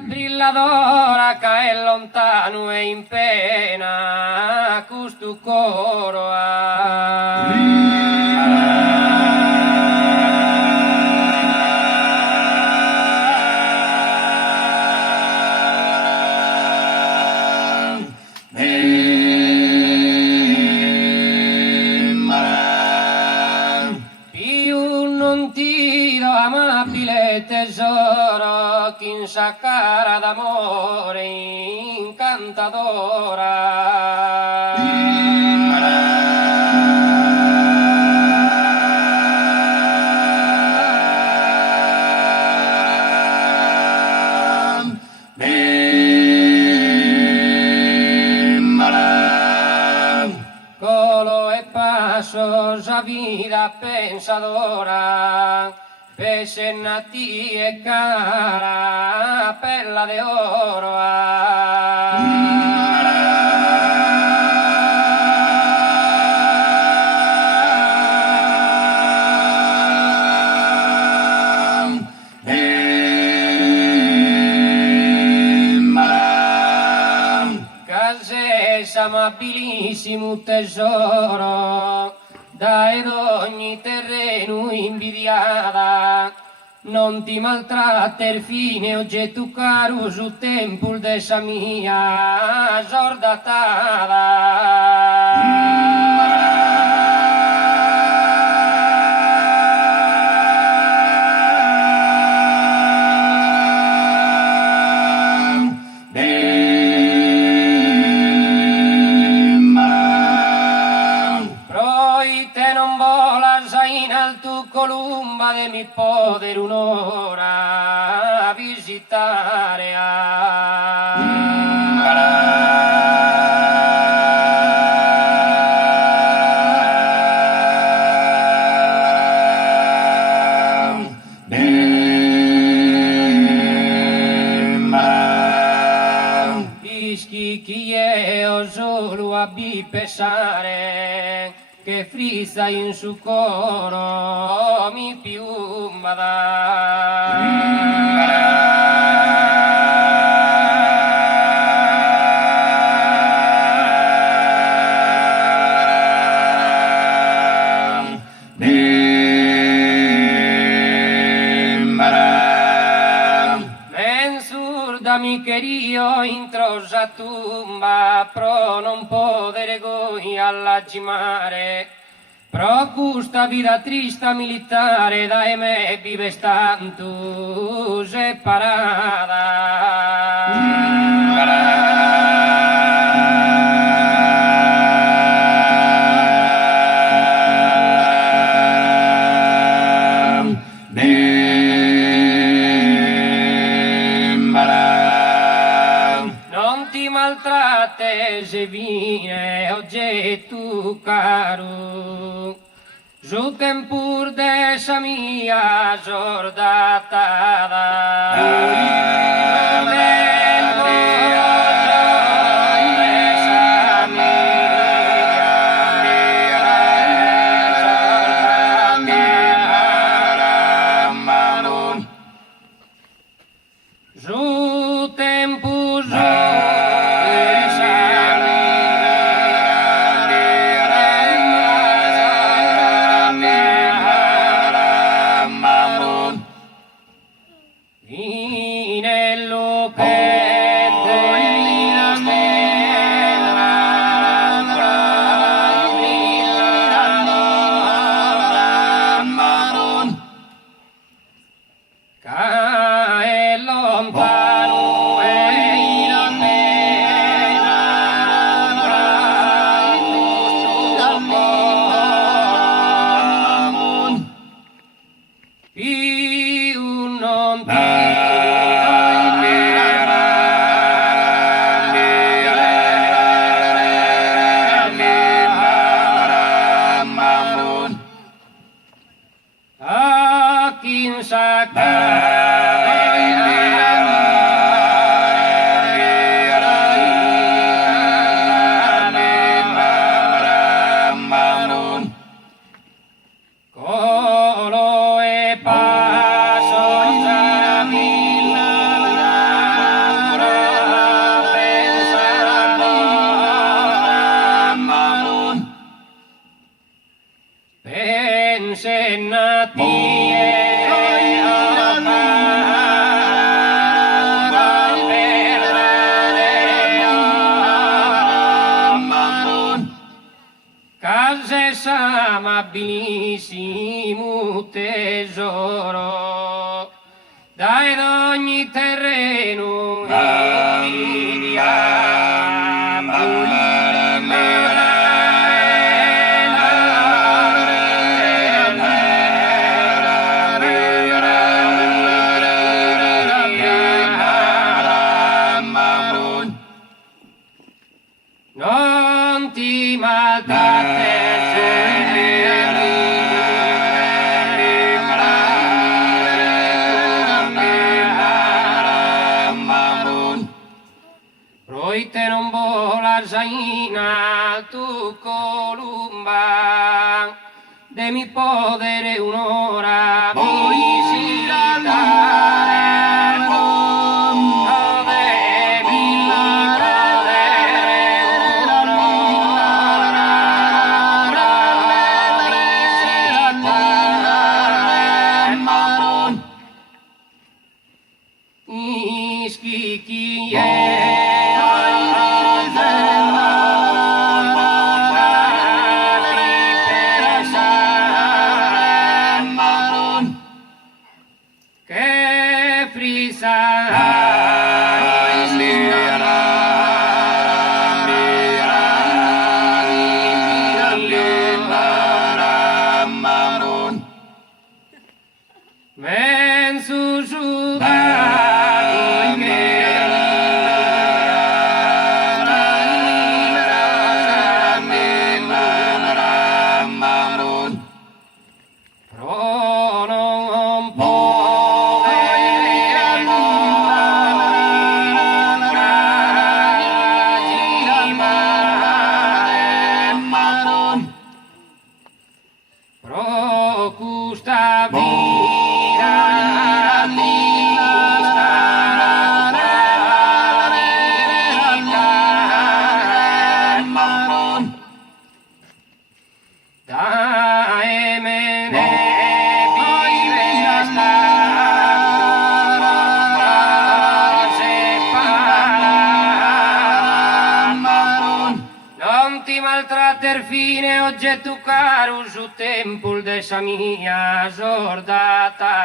Brilladora cae lontano e in pena custu coro più non ti do amabile tesoro che in sa cara d'amore incantadora. Colo e paso sa vida pensadora, pese nati e cara, perla de oro. Casesa amabilissimo tesoro, dai d'ogni terreno invidiata, non ti maltratter fine oggetto caro su tempo dessa mia Proite non vola in alto columba de mi poter un'ora visitare Ischi chi io solo a pesare che frisa in su coro mi piumba mi querio introsa tumba pro non poter goi all'aggimare pro questa vita trista militare da me vive stanto separata. Maltratte se viene oggetto caro, su tempur dessa mia Su tempus Inello cae lontano stabilissimo tesoro, dai d'ogni terreno non ti Proite non vola zaina tu columba, de mi podere un'ora visitare. Che frisa men Procusta non ti maltratter fine oggetto caro su tempul de sa mia sordata